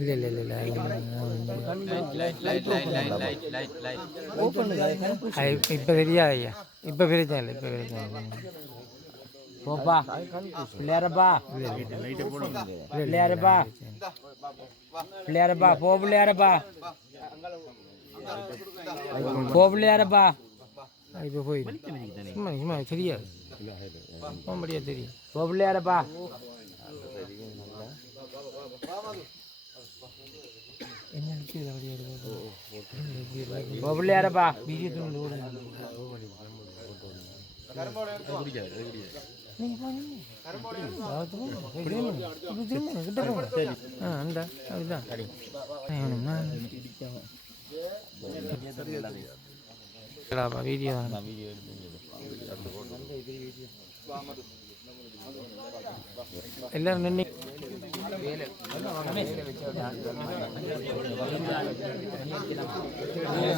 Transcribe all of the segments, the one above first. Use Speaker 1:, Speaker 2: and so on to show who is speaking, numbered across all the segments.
Speaker 1: இல்லை இல்லை இல்லை இப்போ தெரியாது ஐயா? இப்போ பிரச்சனை இல்லை இப்போ பிரச்சனை இல்லை.
Speaker 2: போப்பா பிள்ளையாரப்பா. பிள்ளையாரப்பா. பிள்ளையாரப்பா போ பிள்ளையாரப்பா. போ பிள்ளையாரப்பா.
Speaker 1: இப்போ போய். சும்மா சும்மா தெரியாது. போக முடியாது தெரியும்
Speaker 2: போ பிள்ளையாரப்பா
Speaker 1: என்ன நிற்கிது அப்படியே
Speaker 2: போ பிள்ளையாரப்பா
Speaker 1: பிஜேபி ஓட வீடியோ எல்லாரும் நின்று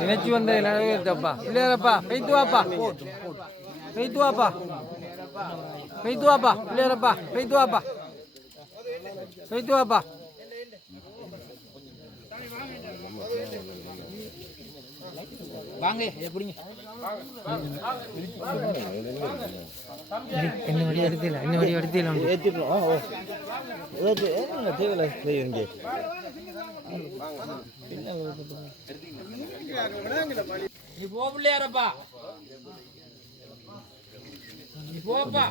Speaker 1: நினைச்சு வந்த நிறைவேற்றப்பா பிள்ளையாரப்பா பெய்த்து வாப்பா பெய்த்து வாப்பா பெய்த்து வாப்பா பிள்ளையாரப்பா பெய்த்து வாப்பா பெய்த்து வாப்பா
Speaker 2: வாங்க எப்படிங்க
Speaker 1: என்ன வழி எடுத்தில என்ன வழி எடுத்தில
Speaker 2: நீ போ பிள்ளையாரப்பா நீ போப்பா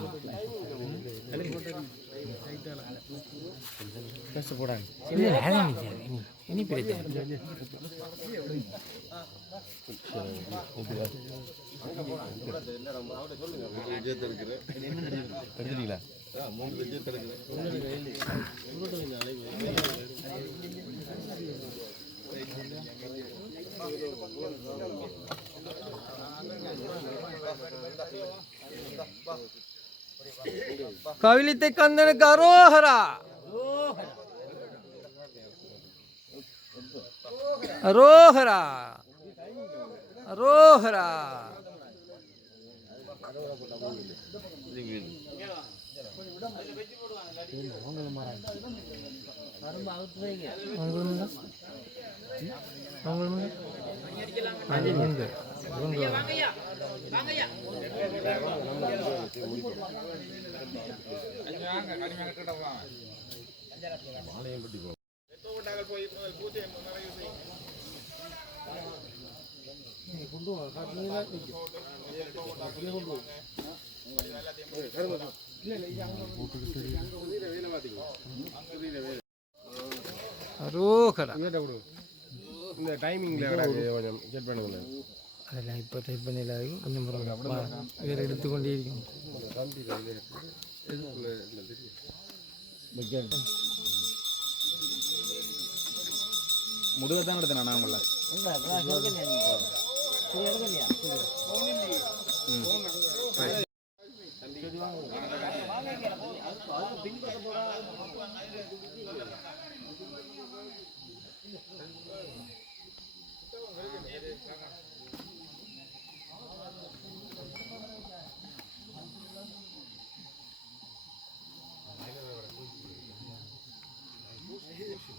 Speaker 1: இனி பிரச்சனை கவிலித்தை கந்தனுக்கு அரோஹரா. அரோஹரா. அரோஹரா. அவங்களும் அவங்களும் அது உண்டு உங்க அரோகரா.
Speaker 3: இந்த டைமிங்ல கொஞ்சம் செக் பண்ணுங்களேன்.
Speaker 1: அதெல்லாம் இப்போ டைப் பண்ணல கொஞ்சம் வேறு எடுத்துக்கொண்டே இருக்கும்
Speaker 3: முடுக தான் எடுத்தேன் நான் உங்களை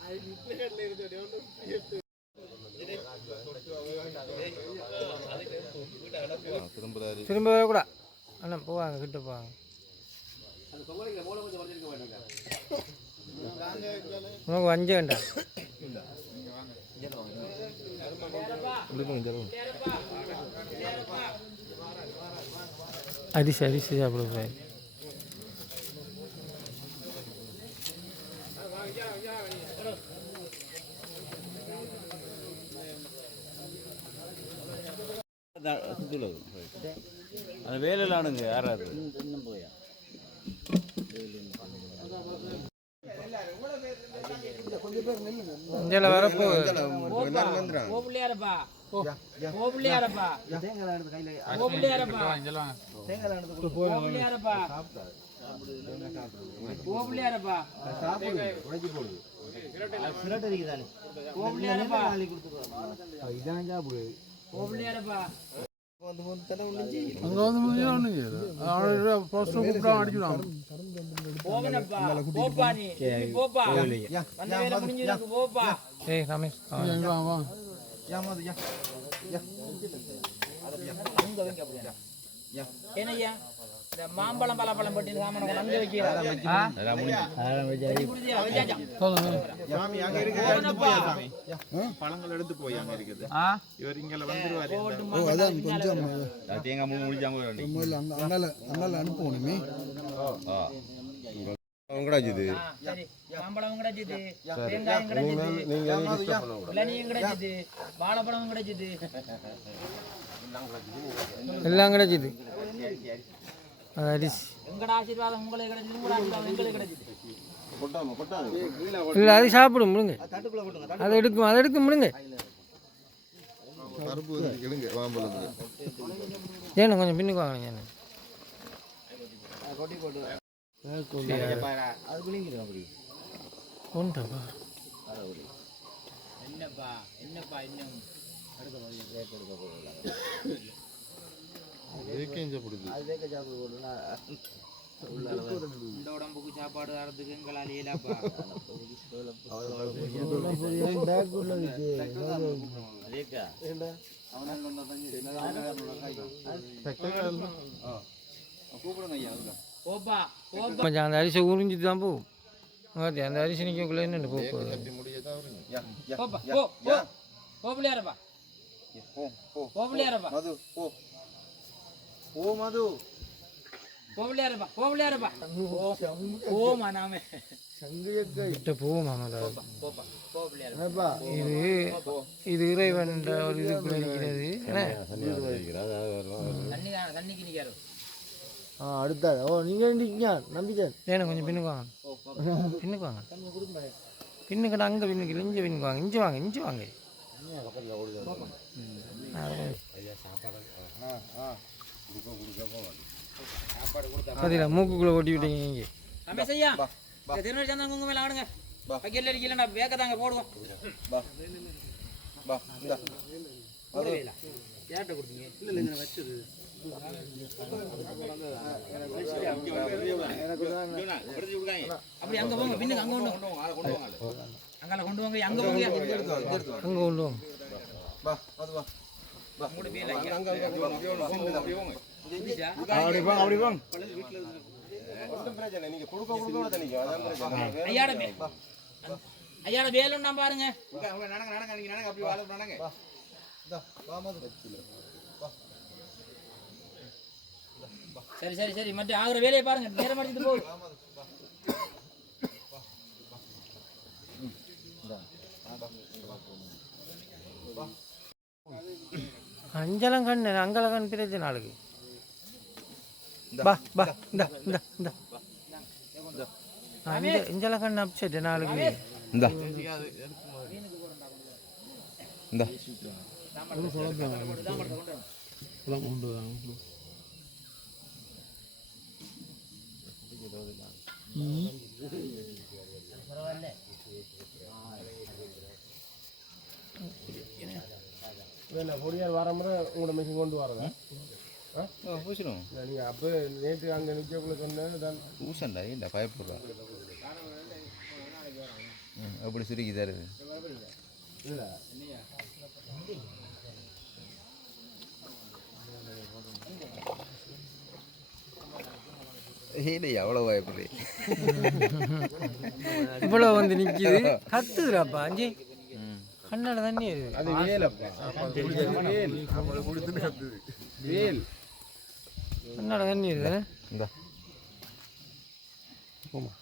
Speaker 3: అది ఇట్లే లేదు దేవుడు
Speaker 1: திரும்ப வரக்கூடா அண்ணா போவாங்க கிட்ட போவாங்க உனக்கு வஞ்ச வேண்டாம் அரிசி அரிசி சாப்பிட போய்
Speaker 3: அது வேலையில் ஆடுங்க யாராவது.
Speaker 1: இதில் வரப்போ
Speaker 2: போ பிள்ளையாரப்பா. போ. பிள்ளையாரப்பா. போ பிள்ளையாரப்பா. போ பிள்ளையாரப்பா. போ பிள்ளையாரப்பா. போ பிள்ளையாரப்பா. போ பிள்ளையாரப்பா.
Speaker 4: அங்கே வந்து முடிஞ்சா ஒன்றும் செய்யாது ஃபர்ஸ்ட் கூப்பிட்டா
Speaker 2: அடிச்சுடான்
Speaker 1: ஏய் ரமேஷ்
Speaker 2: வா ஏன் ஐயா இந்த மாம்பழம் பலாப்பழம்
Speaker 4: போய் அங்க இருக்குது. இவர் இங்க வந்துருவாரு.
Speaker 2: ஓ
Speaker 1: எல்லாம் கிடைச்சிது
Speaker 2: கிடைச்சது
Speaker 1: இல்லை அது சாப்பிடும் முடுங்க அதை எடுக்கும் அதை எடுக்க முடுங்க
Speaker 5: பருப்பு எடுங்க மாம்பழம்
Speaker 1: ஏண்ணா கொஞ்சம் பின்னுக்கு வாங்க ஏண்ணா
Speaker 2: என்னப்பா என்னப்பா இன்னும் வேக்கேஜ் அப்படி அது வேக்கேஜ் அப்படி போடுனா இந்த உடம்புக்கு சாப்பாடு தரதுக்கு எங்களால் இயலாப்பா
Speaker 1: கொஞ்சம் அந்த அரிசி உறிஞ்சிட்டு தான் போகும் அந்த அரிசி நிற்கக்குள்ள என்ன
Speaker 2: போப்பா போ போ போ பிள்ளையாரப்பா. போ
Speaker 5: போ.
Speaker 2: போ பிள்ளையாரப்பா. போ.
Speaker 1: ஓ மது. போகலையாருப்பா
Speaker 2: போகலையாருப்பா போமா நாம
Speaker 1: இது இறைவன் ஒரு இதுக்குள்ள இருக்கிறது
Speaker 2: ஆ
Speaker 6: அடுத்தாது ஓ நீங்கள் நம்பிக்கை.
Speaker 1: வேணும் கொஞ்சம் பின்னுக்கு வாங்க. அங்கே பின்னுக்கு இஞ்சி பின்னுக்கு இஞ்சி வாங்க இஞ்சி வாங்க. பார்த்தீங்களா மூக்குக்குள்ளே ஓட்டி விட்டீங்க இங்கே
Speaker 2: ரமேஷ் ஐயா இந்த திருநெல் சந்தன குங்குமம் எல்லாம் ஆடுங்க பக்கெட்ல அடிக்கலடா வேக்க தாங்க போடுவோம்
Speaker 5: பா இந்த
Speaker 2: போடவே இல்ல யார்கிட்ட கொடுத்தீங்க இல்ல இல்ல நான் வச்சது அப்படி அங்க போங்க பின்னுக்கு அங்க கொண்டு அங்கால கொண்டு வாங்க அங்க போங்க
Speaker 1: அங்கே கொண்டு வாங்க
Speaker 5: அப்படி போங்க
Speaker 2: நான் பாருங்க
Speaker 5: நடங்க நடங்க நீங்க
Speaker 2: நடங்க அப்படி வாழ சரி சரி சரி. மட்டும் ஆகுற வேலையை பாருங்க. நேரம் அடிச்சுட்டு போகுது
Speaker 1: அஞ்சலம் கண்ணு அங்கல கண் பிரச்சனை ஆளுக்கு பா பா இந்த. இந்த இந்த இஞ்சல கண் அப்செட் நாளுக்கு.
Speaker 5: இந்த. இந்த.
Speaker 3: வேணா பொடியார் வர முறை உங்களோட மிஷின் கொண்டு வரதா
Speaker 5: பூசிடும்
Speaker 3: நீங்க அப்போ நேற்று அங்கே நிற்கக்குள்ள தான்
Speaker 5: பூசண்டா? இல்லை பயப்படுறா? அப்படி சுருக்கி தருது இல்லை. எவ்வளோ பயப்படுறேன்
Speaker 1: இவ்வளோ வந்து நிற்கிது கத்துதுடாப்பா அஞ்சு? கண்ணால தண்ணி
Speaker 3: அது வேல் வேல்.
Speaker 1: கண்ணால தண்ணி வருது.
Speaker 5: இந்த.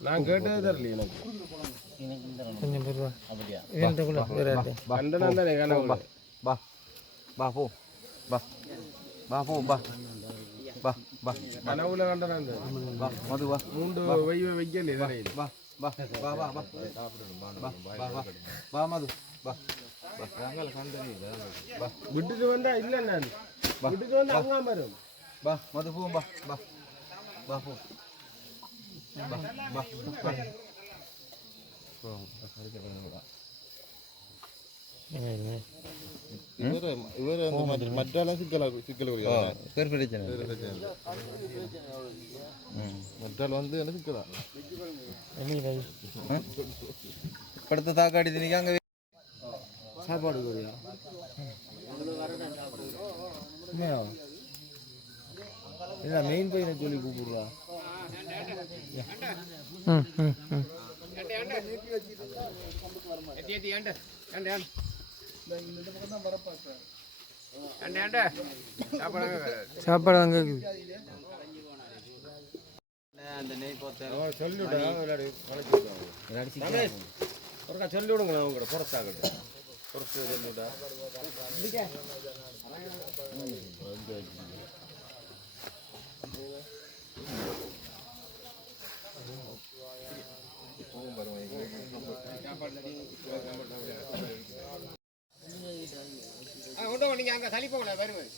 Speaker 3: நான் கேட்டது தரல எனக்கு.
Speaker 1: கொஞ்சம் பெருவா. வேண்டக்குள்ள வேற
Speaker 3: கண்டனா தானே கனவு
Speaker 5: பா பா போ பா பா போ பா பா பா
Speaker 3: கனவுல கண்டனா
Speaker 5: பா மது வா.
Speaker 3: மூன்று வை. வைக்கல தரையில்
Speaker 5: பா பா பா பா பா பா மது.
Speaker 3: விட்டுட்டு வந்தா இல்ல நான் விட்டுட்டு வந்தா அங்க வரும்
Speaker 5: பா மது போவோம் பா பா பா போ பா பா பா
Speaker 7: ഇവര് മറ്റാളെ സിക്കല സിക്കല മറ്റാൾ വന്ന്
Speaker 5: സിക്കല ഇപ്പഴത്തെ താക്കാടി തിരിക്കാൻ
Speaker 6: சாப்பாடு கோரியா? உண்மையா? என்ன மெயின் பையனை சொல்லி கூப்பிடுறா?
Speaker 1: ம் ம் ம். சாப்பாடு அங்கே இருக்குது
Speaker 3: சொல்லிவிட்டா விளையாடி ரமேஷ் ஒருக்கா சொல்லி விடுங்களேன் உங்களோட புறத்தாக்கட்டு புறத்து சொல்லிவிட்டா
Speaker 8: கொண்டு நீங்க அங்க தள்ளி போகல வருவேன்